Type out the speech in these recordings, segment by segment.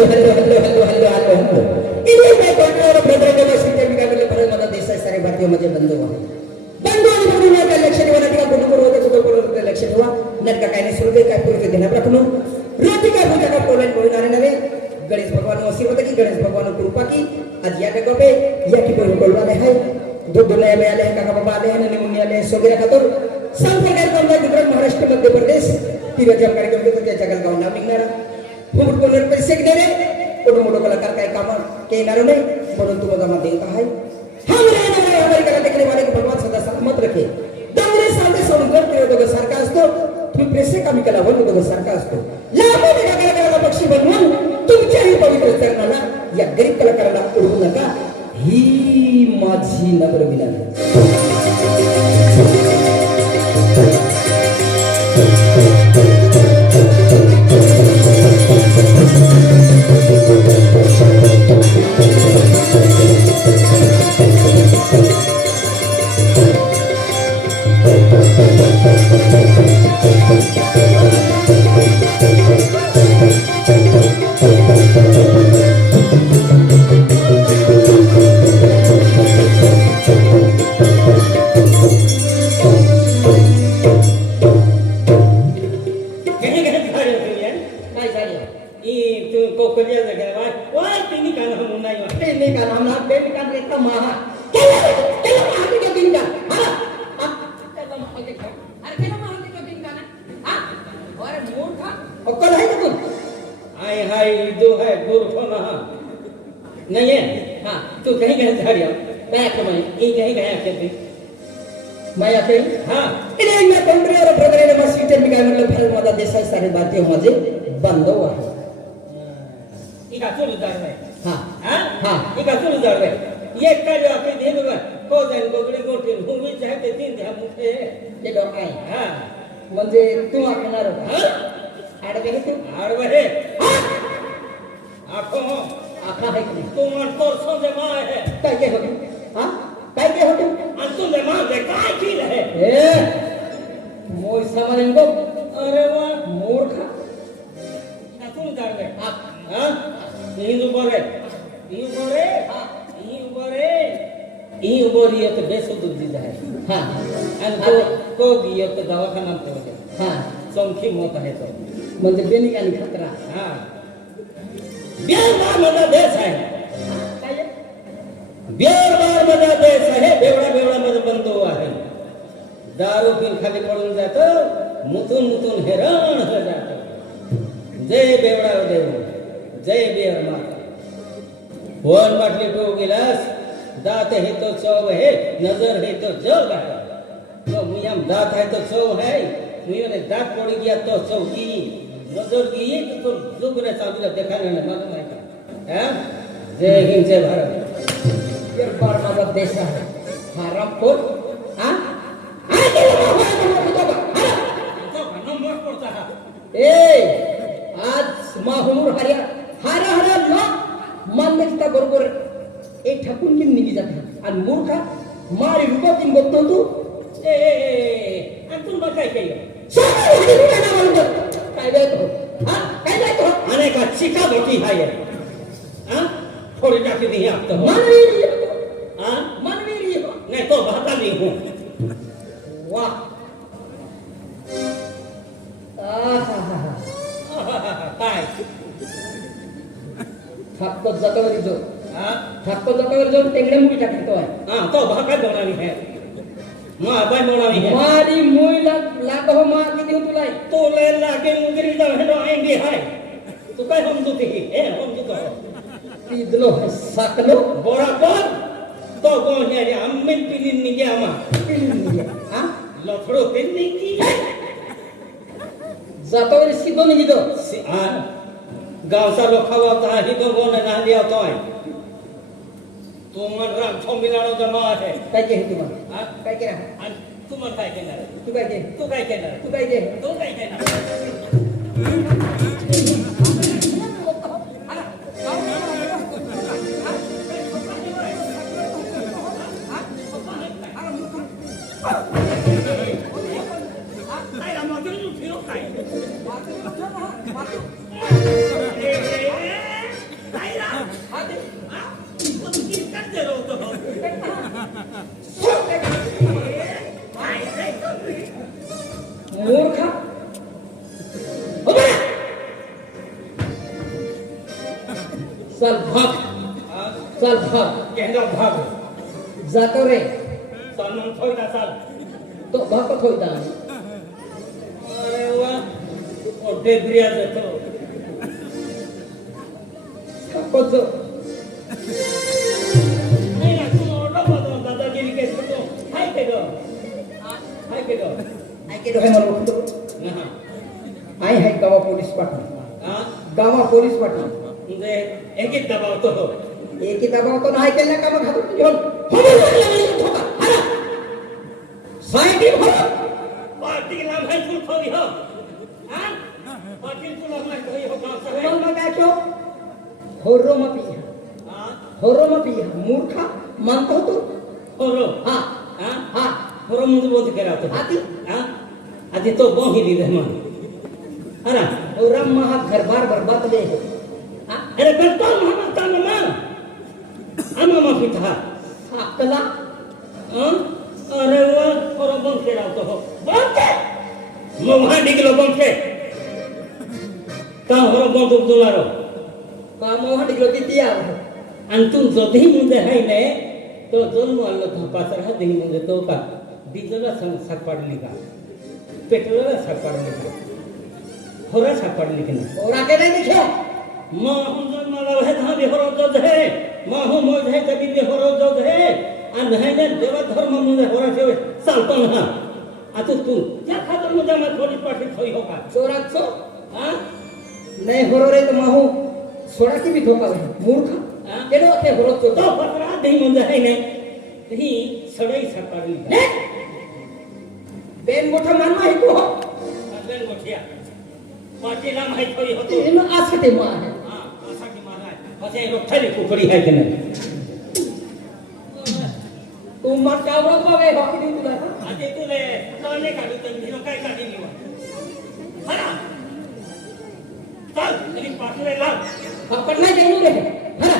Hello ini मैं control brother के system का मतलब पर मला देश सारे भारतीय मध्ये बंद हुआ बंद होने पर मैं इलेक्शन वाला का गुड होते तो को इलेक्शन हुआ नटका काय ने सुरू दे काय पूर्व दिन रखनो रोटी का पूजा का पोलन बोलणार नवे गणेश भगवान आशीर्वाद की गणेश भगवान कृपा की आज या का पे या की कोई बोलवाले है दो दुनिया में आले काका बाबा आले हैं निमुनिया आले सोगेरा खातर संप्रदाय का गुजरात महाराष्ट्र मध्य प्रदेश तीन जम कार्यक्रम के तो त्या जगल गाव नाम निघणार फुट कोणर पैसे देणे कोण मोठो कलाकार काय काम के नारो नहीं परंतु मजा देता है हम रहने अमेरिका देखने वाले को भगवान सदा सलामत रखे दंगरे साथे समुद्र के दोघ सारखा असतो तुम्ही प्रेसे कमी केला म्हणून दोघ सारखा असतो लाखो कलाकाराला पक्षी बनवून तुमच्याही पवित्र चरणाला या गरीब कलाकाराला उडवू नका ही माझी नम्र विनंती म्हणजे तू आखणार आडवे तू आडवे आखो आखा है कि तू मन तो समझ मा है काय के होती हां काय के होती अन तू ले मा दे काय की रहे ए मोय समझन को अरे वाह मूर्ख ना तू जान रे हां यही ऊपर ई ऊपर ये तो बेसुध दी है हां आणि तो गियो तो दवाखाना ठेवते हां संखी मत आहे तो म्हणजे बेनिकानी खतरा हां बेरबार माझा देश आहे काय बेरबार माझा देश आहे बेवडा माझा बंधू आहे दारू पिऊन खाली पडून जातो मुतून हैरान हो जातो जय बेवडा देव जय बेर माता वन बाटली टो गिलास दांत है तो चौ है नजर है तो जग है तो मुयम दांत है तो चौ है मुयो ने दांत पड़ गया तो चौ की नजर की तो जुग ने चालू दिखाने ने मालूम है क्या जय हिंद जय भारत ये बार माझा देश है हराम खोर हां नंबर पड़ता है ए आज माहुर हरिया लोक मानने की बरोबर एक ठकून की निघी जाते आणि मूर्खा मारी रुपा तीन बघतो तू आणि तू मग काय केलं काय देतो काय देतो अनेक शिका भेटी आहे थोड़ी टाकी दी आप तो मनवीर नहीं तो भाता नहीं हूँ वाह काय फक्त जगावरी जो ठाकुर जगावर जाऊन टेंगड्या मुली टाकतो आहे हां तो भाका बनवली है मा बाय बनवली है मारी मोई लाग हो मा किती हो तुला तो ले लागे मुगरी जा हेडो आएंगे है तू काय समजू ते हे समजू तो इदलो साकलो बराबर तो कोण है रे अम्मिन पिलिन निगे आमा पिलिन निगे हां लफड़ो ते निगी जातोवर सीधो निगी दो हां गांव सा लोखावा ता ही तो गोन ना दिया तो है तू मन राम थोंबिलानो जमा है काय के तुम्हाला हां काय के आणि तू मन काय केणार तू काय के तू काय केणार तू काय के तू काय केणार चल भाग चल भाग केंद्र भाग जातो रे चल मग थोडा चाल तो भाग होता अरे वा ओटे ब्रिया जातो कोजो नाही ना तू ओटा बदल दादागिरी के तो हाय के दो आई के डोहे मला उठतो ना आई है गावा पोलीस पाटील हां गावा पोलीस पाटील म्हणजे एक दबावतो हो एक दबाव तो नाही केला का मग हातून घेऊन होता अरे सायकल भर पार्टी ला भाई तू थोडी हो हां पार्टी तुला नाही कोई हो काम मग सगळे मग काय क्यों होरो मपी हां होरो मपी मूर्खा मानतो तू होरो हा हां हा होरो मुझे बोलते करा तो आती हां आधी तो बोही दी रहमान अरे और राम महा घर बार बर्बाद ले हा अरे कंट्रोल मोहम्मद तालमा आमा माफी था अक्कला अरे वा होरो बंद करा तो हो बंद मग वहां निकलो बंद के का होरो बंद उडलारो काम हट गेलो ती तिया आणि तू जोधी म्हणजे आहे ना तो जन्म आलो था पासरा दिन म्हणजे तो का डिझेलला साथ पाडली का पेट्रोलला साथ पाडली का होरा साथ पाडली की नाही और आके नहीं दिखे माँ हम जन्म आलो है था बिहरो जज है माँ हो मोज है कभी बिहरो जज है आणि है ना देवा धर्म म्हणजे होरा से चालतो ना आता तू त्या खातर म्हणजे मला थोडी पाठी थोई हो का चोरात चो हां नहीं होरो रे तो माहू सोडा की भी धोका है मूर्ख हां केनो ते होरो चो तो पत्रा दही म्हणजे आहे ना ही सडई साथ पाडली का ने बेन मोठा मानवा है को अजून मोठ्या पाटीला माहित पडी होतो ते मग आसाठी मा है हां असा की महाराज असे रोखली कुकडी आहे की नाही तू मग का ओळख बघे बाकी देऊ तुला आता तुले नाणे काढू तर मी काय काढी निवा हरा चल तरी पाठले लाग आपण नाही देऊ रे हा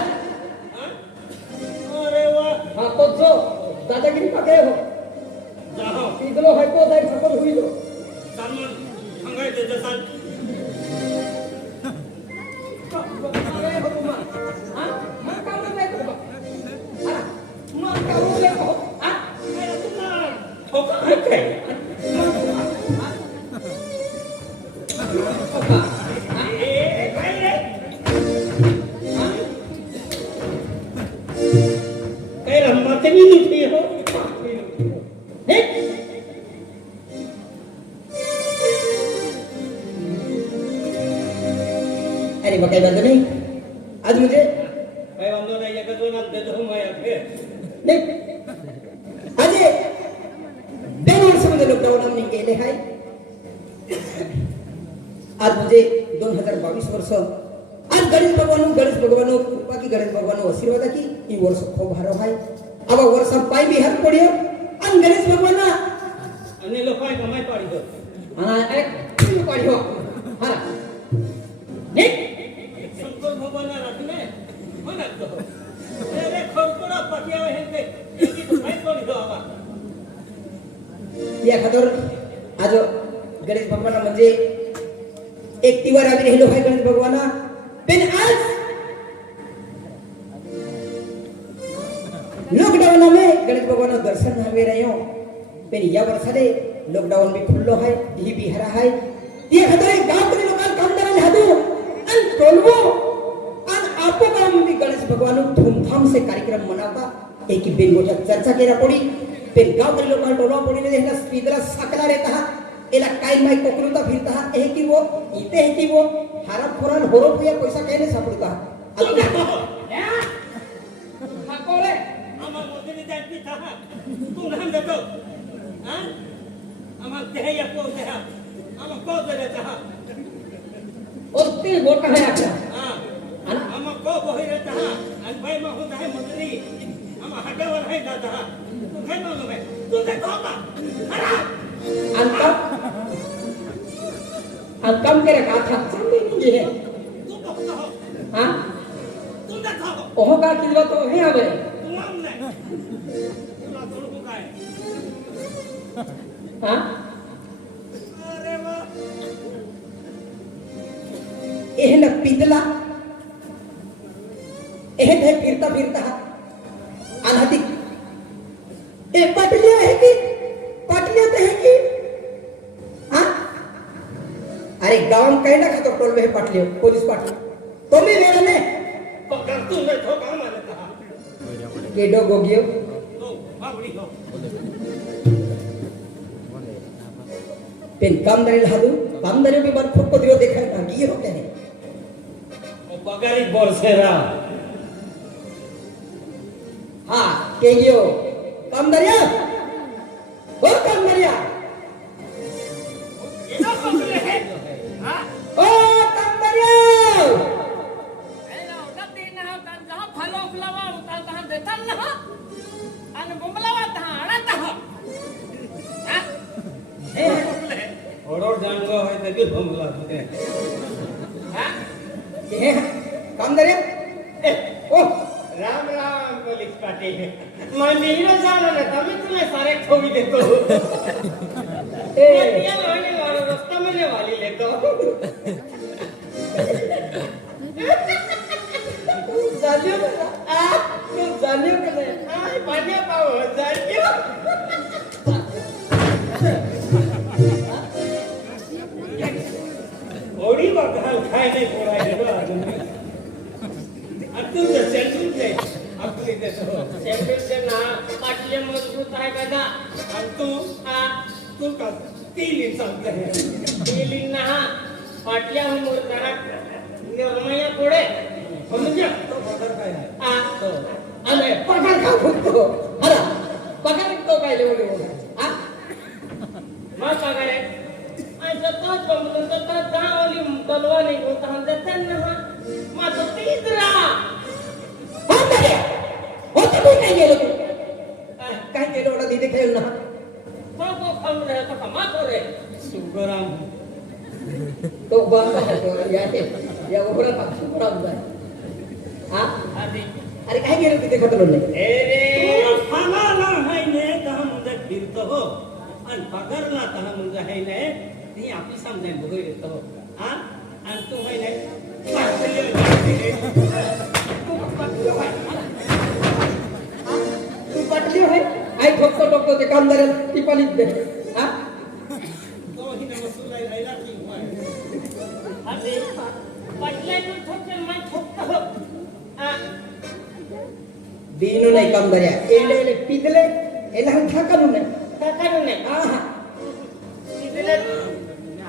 अरे वा हा तो जो दादागिरी पकड़े हो जाहो पिघलो है को दाई खबर हुई लो सलमान हंगाय ते जसा अरे हो तुम हां मग का नाही तो हा मग का हो ले हो हा काय तुला ठोका आहे काय ए काय रे काय रम्माते मी लुटी हो हे अरे मग काही बांधलं नाही आज म्हणजे काय वांदो नाही एकच दोन देतो माया नाही आज 2 वर्षामध्ये लॉकडाऊन आम्ही केले आहे आज म्हणजे 2022 वर्ष आज गणेश भगवान कृपा की गणेश भगवान आशीर्वाद की ई वर्ष खूप हारो आहे अब वर्ष पाई भी हात पडियो आणि गणेश भगवान आणि लोकाय कमाई पाडी दो हा एक पडियो हा ने शंकर भगवान राखने म्हणत हो अरे खरकोडा पाटिया हे ते एकी तो काय पडी दो आवा या खातर आज गणेश भगवान म्हणजे एकटीवर आम्ही राहिलो आहे गणेश भगवान पण आज लॉकडाउन में गणेश भगवान दर्शन हवे रहे हो पण या वर्षाले लॉकडाउन भी खुल्लो है ही भी हरा है ये खतरे गांव के लोकांना काम करायला हादू आणि टोलवो आणि आपो काम भी गणेश भगवान धूमधाम से कार्यक्रम मनाता एक बेन गोटा चर्चा केला पडी पण गांव के लोकांना टोलवा पडी ने हेला स्पीडला साकला रहता एला काय माय कोकरुता फिरता हे की वो इते हे की वो हारा फोरान होरो पुया पैसा काय ने सापडता हा कोले आम्हा मोदीने त्यांची था तू नाम देतो हां आम्हा ते या को ते आम्हा को देता हा ओते गोटा है आपला हां आम्हा को बोही रहता हा आणि भाई मा होता है मंत्री आम्हा हटावर है दादा तू काय बोललो बे तू ते कोका अरे अंकम करे का था समझ नहीं है तू कोका हो हां तू ते खाओ ओहो का किलो तो है आवे तू नाम नाही तुला थोडं काय हां अरे वा एहला पितला हे फिरता फिरता अनहती ए पाटलिया है की पाटलिया तो है की हाँ अरे गांव में कहीं ना खातो टोल में पाटलियो पुलिस पाटली तो मैं मेरा ने पकड़ तू नहीं तो काम आने कहा केडो गोगियो तो बाबड़ी हो पेन काम दरे लादू काम दरे भी बार खुद को दियो देखा है गियो क्या नहीं ओ पगारी बोरसेरा हाँ के गियो काम दरिया ओ काम दरिया ये ना पकड़े है हां ओ काम दरिया एला उधर दिन ना का जहां फलो फलावा उतार तहां देता ना अन बुमलावा तहां अड़ता हो हां ए ओरो जानगो है तभी भमला होते हां ये काम दरिया ए ओ राम राम पुलिस पाटी मैं नीरो जानो ना तभी तुम्हें सारे ठोकी देतो ए ये लोने वाला रास्ता में वाली लेतो जानियो आ तू जानियो के नहीं हां पानिया पाओ जानियो ओडी बघाल खाय नाही पोराय रे अजून अतुल सेंट्रल से आपली देतो सेंटर से ना पाटले मजबूत आहे दादा हम तू का 3 इंसान है दिली ना पाटल्या हमोर करा निर्मया पुढे म्हणजे तो बदल काय आहे आ अरे पगार का फुटतो अरे पगार तो काय लेवल हा मग पगार आहे आणि तोच बंबलो तर गावली तलवा नाही होता हम देता ना मग तो तीसरा हा दरिया हो तो काय गेलो तू काय केलं ओढा दीदी खेळ ना तो खाऊन रहे तो कमा करे सुगराम तो बंद आहे तो या ओढा पाक्षी बराबर आहे हा आधी अरे काय गेलं तिथे खतरो नाही रे खाना ना है ने तह मुझे फिरतो हो आणि पगारला तह मुझे है ने ती आपली समजाय बघू येतो हा आणि तू है ने तू पाटली आहे आई ठोकतो ते कामदार ती पालीत दे हा तो ही ने वसूल राहिला की आधी पाटल्या तू ठोकते मैं ठोकतो हो आ दीनु नाही कामदार एले पिदले एला ठाकनु नाही काकाने नाही हा हा तिथले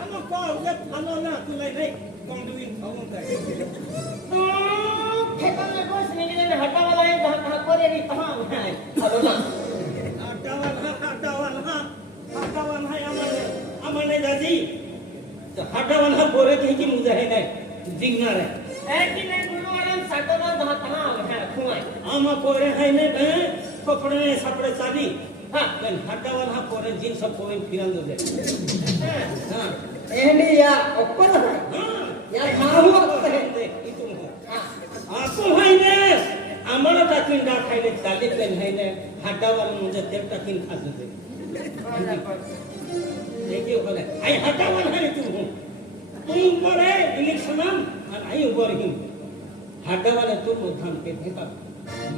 आलो पाव खानो ना तुला नाही कोंडवीन खाऊन काय ठेकाने बस निघले ना हटावाला आहे दहा कोरे नी तहा आहे हलो ना हटावान है आम्हाला दादी हटावान हा पोरे की मुझे है नाही जिंगणार आहे ए की नाही गुरुवारान साठवला दहा तहा आहे खुमाय आमा पोरे है ने कपड़े ने सापडे चाली हा पण हटावान हा पोरे जीन्स पोरे फिरन दे हां एंडी या ओपर आहे या मारू आहे आपको है ने आम्हाला टाकीन टाकायले चालीत नाही ने हटावान म्हणजे ते टाकीन खात होते देखिए बोले आई हटावान है तू बरे इलेक्शन आणि आई उभर घेऊन हटावान तू थांब के देता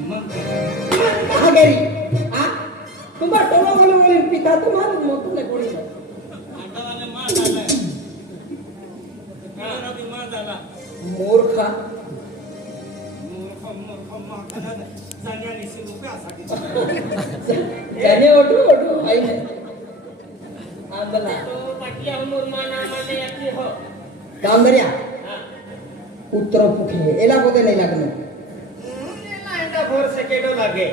मग कहा गेली हा तुम्हा टोलो बोले बोले पिता तुम्हाला मोठं नाही कोणी हटावान मार झाला काळा बी मार झाला मूर्खा चांगल्याने सुरू कासाठी त्याने ओढू आई नाही आंबला तो पाटल्या हमोर माना माने याची हो कामदारिया हा पुत्र पुखे एला कोते नाही लागणं नेला एंदा भोर से केडो लागे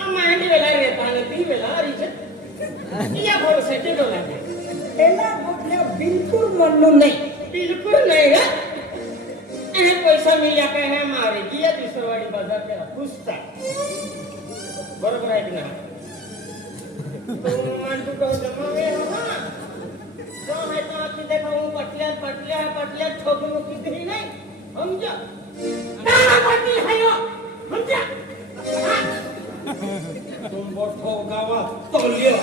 अम्मा एंडी वेला रे पाने ती वेला रिचे या भोर से केडो लागे एला कुठल्या बिलकुल म्हणून नाही बिल्कुल नहीं है अहे पैसा मिल जाता है हमारे किया दूसरवाड़ी बाजार पे पूछता बरोबर है कि ना तुम मन तो कहो जमा में हो ना जो है तो आपने देखा वो पटलिया ठोक लो कितनी नहीं हम जा ना पटली है यो हम जा तुम मोठो गावात तोल्यो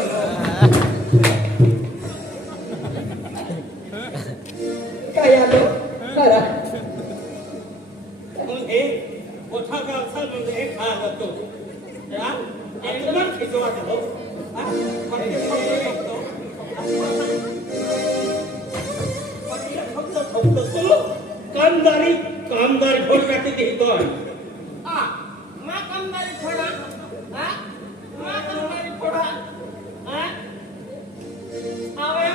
काय आलो खरा मग हे मोठा गावचा जातो हा? एकदम खिचवा जातो हा? फक्त तो कामदारी फोड काढते ते कोण आ मा कमदारी थोडा हा मा कमदारी थोडा हा आवे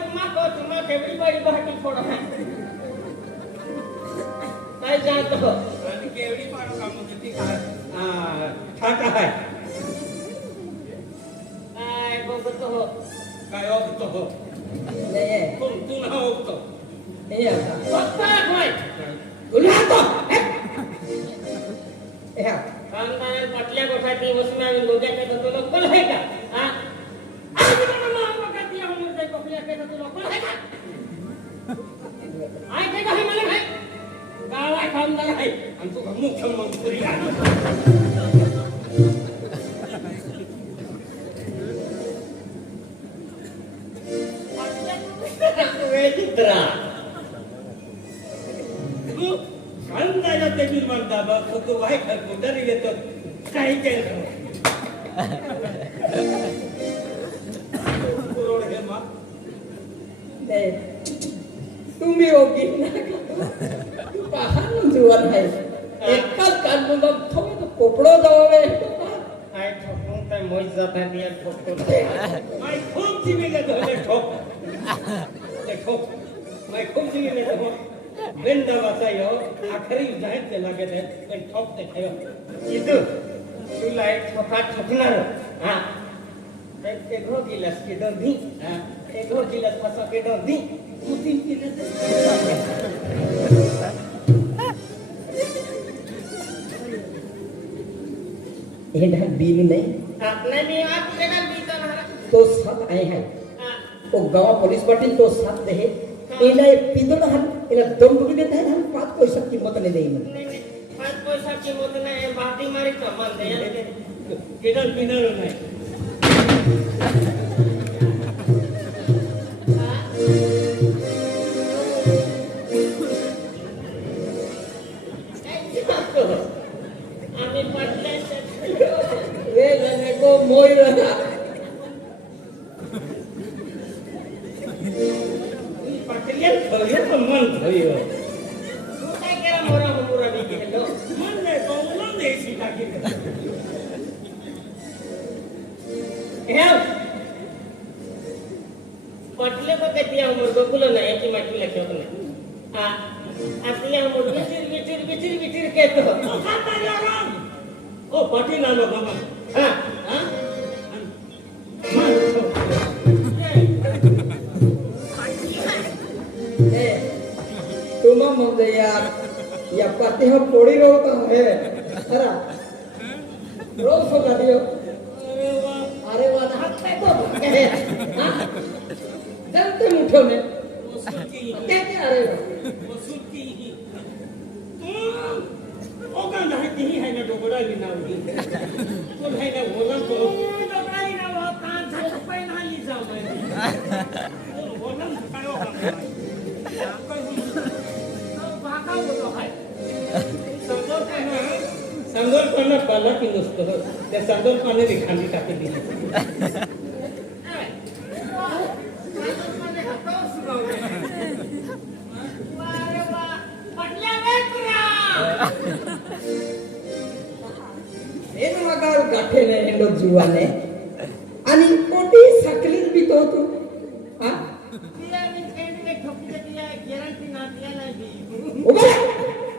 तुम्हा केवढी बडी बहाटी थोडा काय जातो आणि केवढी पाडू काम होती काय ठाक आहे काय बघतो हो काय ओगतो हो नाही तू ना ओगतो हे आता फक्त होय तुला तो हे कामदार पटल्या गोष्टी वसून आम्ही गोग्याच्या तो लोकल आहे का हा आज मला महामगात या म्हणून ते पटल्या के तो लोकल आहे का आय ते काही मला काय गावा कामदार आहे आणि तू मुख्यमंत्री आहे चित्रा तू कामदारा ते निर्माण दाबा तो वाय खरको डरी येतो काही केलं करोड हे मा नाही तुम्ही ओगी तू पहा ना जुवान आहे एकाच काढून थोडं कोपडो जावे आय ठोकून काय मोज जाता दिया ठोकतो माय खूप जीवेला धरले ठोक ते ठोक माय खूप जीवेला ठोक बेंदा वाचायो आखरी जाहिर ते लागे ते पण ठोक ते खायो इदु तुला एक ठोका ठोकणार हा एक घो गिलास के दो दी हा एक घो गिलास पासा के दो दी मुती गिलास हे ढाल बिल नहीं आपने भी आप केना बीता ना तो साथ आए हैं वो गावा पुलिस पाटील तो साथ दे एला पिदो ना हम एला दम गुडी देता है हम 5 पैसा कीमत नहीं देई मन नहीं 5 पैसा की मत नहीं बाती मारी तो मान दे किधर किधर नाही आम्ही पटले रे लने को मोई रहा पाटल्या थयो पण मन थयो तू काय केला मोरा भी गेलो मन नाही तो मन देशी टाकी हे पटले को कतिया उमर गोकुल नाही की माटी लख्यो नाही आ असली उमर विचिर कहतो ओ पाटील आलो बाबा हा हा ए तुम म्हणजे या पाते हो पोड़ी रोता है अरे रोज हो दियो अरे वाह हाथ पे तो हां जलते मुठो ने क्या क्या अरे ओका नाही ती आहे ना डोगडा विनावली तो नाही ना बोला तो डोकराई ना वो कान झालं पाय नाही जाऊ बोला काय होता भाका बोलो हाय समजो काय ना संदर्भाने पाला की नसतं त्या संदर्भाने रिखाणी टाकली गाठे ने हेंडो जुवाने आणि कोटी साकलीत बितो तू हा दिया मी थेंड के ठोकी दिया गॅरंटी ना दिया नाही उभा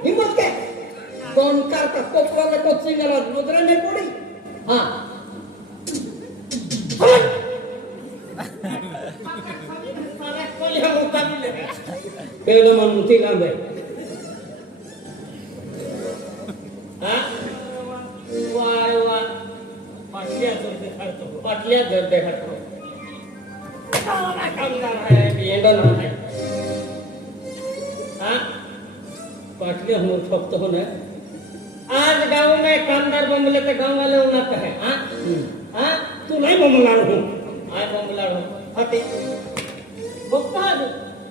हिम्मत काय कोण करता कोपवाला कोचिंगला नजरा नाही पडी हा सारा कोल्हा मुकाबले पहिलं म्हणून ती लांब आहे हा वाय वा पाटल्या जोरते खातो पाटल्या दर्द हटो सारा कामदार है बेंडल है हाँ पाटल्या हमर ठोकतो हो ना आज गांव में कामदार बमले तो गांव वाले उन्नत है हाँ हाँ तू नाही बमला हो आय बमला हो हते बप्पा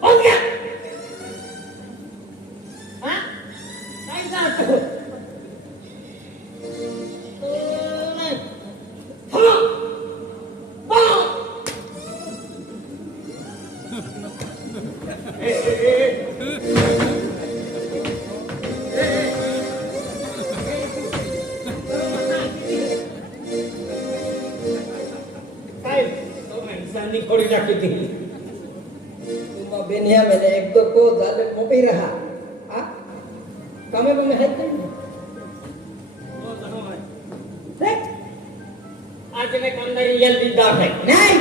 हो गया हाँ काय जातो थोड़ी जाके दी तुम्हा बेनिया मैंने एक दो को जाले मोपी रहा आ कामे में है नहीं देख आज में कंदरी जल्दी दाख है नहीं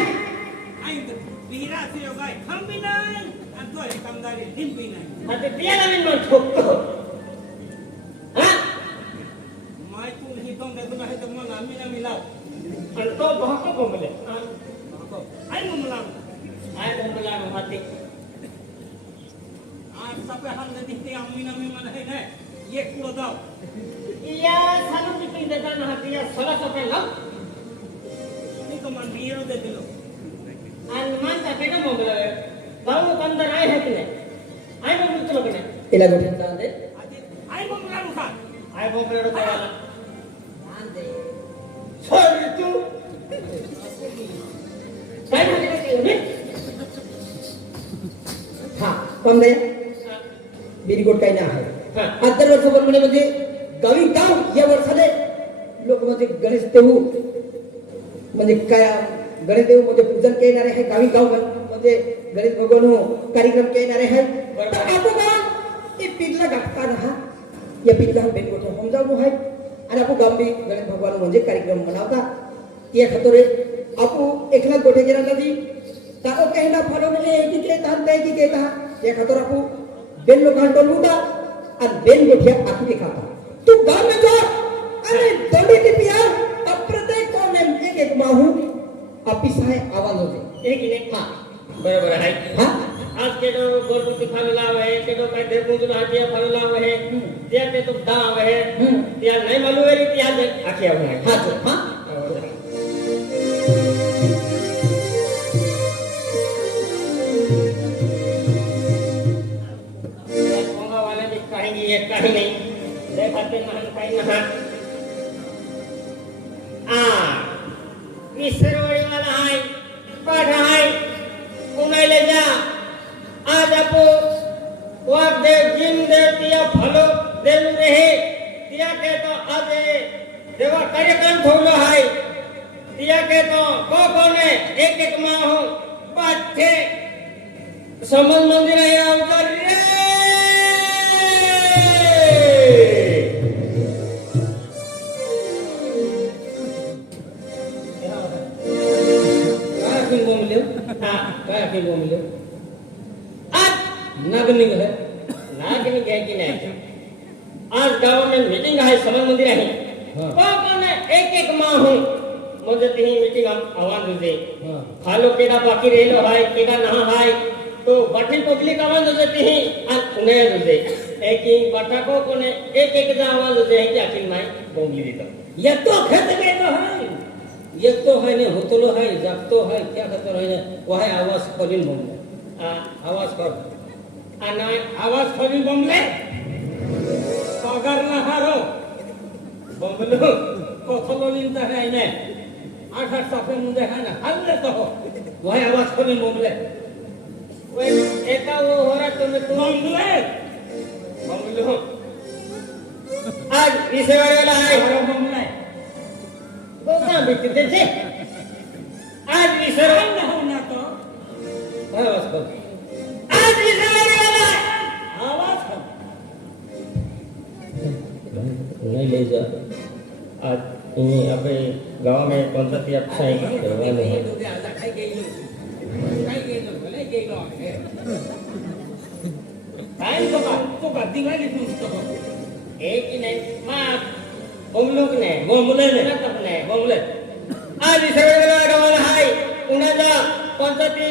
आई तो बीरा से होगा हम भी नहीं और तो एक कमदारी दिन भी नहीं हाते पिया ना में ठोक तो हां मैं तू नहीं तो दे दूंगा है तो मन आमी ना मिलाओ अंतो बहुत को बोले आई मुमला आए बोला न हाते आज सब हाल दे दिखते आमी ना में मन है ना ये कूड़ो दाओ या सालो की पिन देता न हाते या 1600 पे लो नहीं तो मन बीरो दे दिलो अनुमान का केटा मोगला गांव के अंदर आए हैं कि नहीं आए बोल तो लगने इला गोठे दान दे आई मुमला मुखा आए बोल तो वाला दान दे छोड़ तू काय म्हणजे काय हाँ कम दे बिरी गोट काही नाही आहे हां आता वर्ष वर्मणे म्हणजे गावी गाव या वर्षाले लोक म्हणजे गणेश देऊ म्हणजे काय गणेश देऊ म्हणजे पूजन केणारे आहे गावी गाव म्हणजे गणेश भगवान कार्यक्रम केणारे आहे तर आपण गाव हे पिल्ला गाठता ना या पिल्ला बेन गोठे समजावून आहे आणि आपण गाव बी गणेश भगवान म्हणजे कार्यक्रम मनावता या खातोरे आपू एकला गोठे गेला नदी ताको कहना फलो ने एक के तान तय की केता या खातर आपू बेन लोकां टोलूता और बेन गोठिया आखी के खाता तू गांव में जा अरे दंडे के पिया अब प्रत्येक कोने में एक माहू ऑफिस है आवाज होते एक ने हां बरोबर आहे हां आज के तो गोरगुटी खाने लाव है के तो काय देवपूजन हातिया खाने लाव है त्या ते तो दाव है त्या नहीं मालूम है रीति आज आखी आव है हां जो हां कोंगा वाले भी कहेंगे ये कहीं नहीं देखाते ना कहीं ना आ ईश्वरवाड़ी वाला है पाठ है उन्हें ले जा आज आपको वाक देव जिन देव तिया फलो देलू रहे तिया के तो आज देवा कार्यक्रम ठेवलो है तिया के तो कोने एक एक माह हो पाठे समन मंदिर आहे आमचं रे काय किन बोमले हां काय किन बोमले आज नागनिंग है नागनी घ्या की नाही आज गावामध्ये मीटिंग आहे समन मंदिर आहे हां कोण एक एक माह हो म्हणजे ती मीटिंग आवाज होते हां खालो केडा बाकी रेलो हाय केडा नहा हाय तो बाकी पब्लिक आवाज होते ती आणि उन्हाळ्यात होते एक बटाको कोणे एक एक जा आवाज होते है की आखिर नाही बोंबली देतो ये तो खेत में तो है ये तो है ने होतलो है जगतो है क्या खतर है ने वो है आवाज खोलिन बोमले आवाज कर आणि आवाज खोलिन बोमले पगार ना हारो बोमलो कोथलो निंता है ने आठ आठ साफे मुंडे है ना हल्ले तो हो वो है आवाज खोलिन बोमले वे एका वो हो रहा तुम्हें तुम बोमले बोंबलो आज विषय वाला आहे हारो बोमले तो का बिकते छे आज विषय ना हो ना तो आवाज कर आज विषय वाला आहे आवाज कर नहीं ले जा आज ये अपने गांव में कौन सा तिया छाई करवाने हैं टाइम तो का दिवाली पूछतो एक ही नहीं मां हम लोग ने बोमले ने ना तब ने बोले आज इसरवेला गावाला हाय उन्हाचा कौन सा ती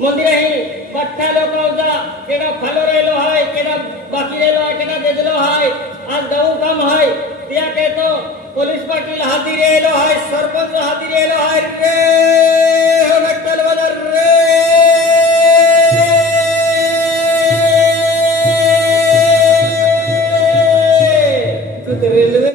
मंदिर आहे बट्टा लोकांचा केडा फालो राहिलो हाय केडा बाकी राहिलो हाय केडा देजलो हाय आज गाव काम हाय त्या के तो पोलीस पाटील हाती राहिलो हाय सरपंच हाती राहिलो हाय रे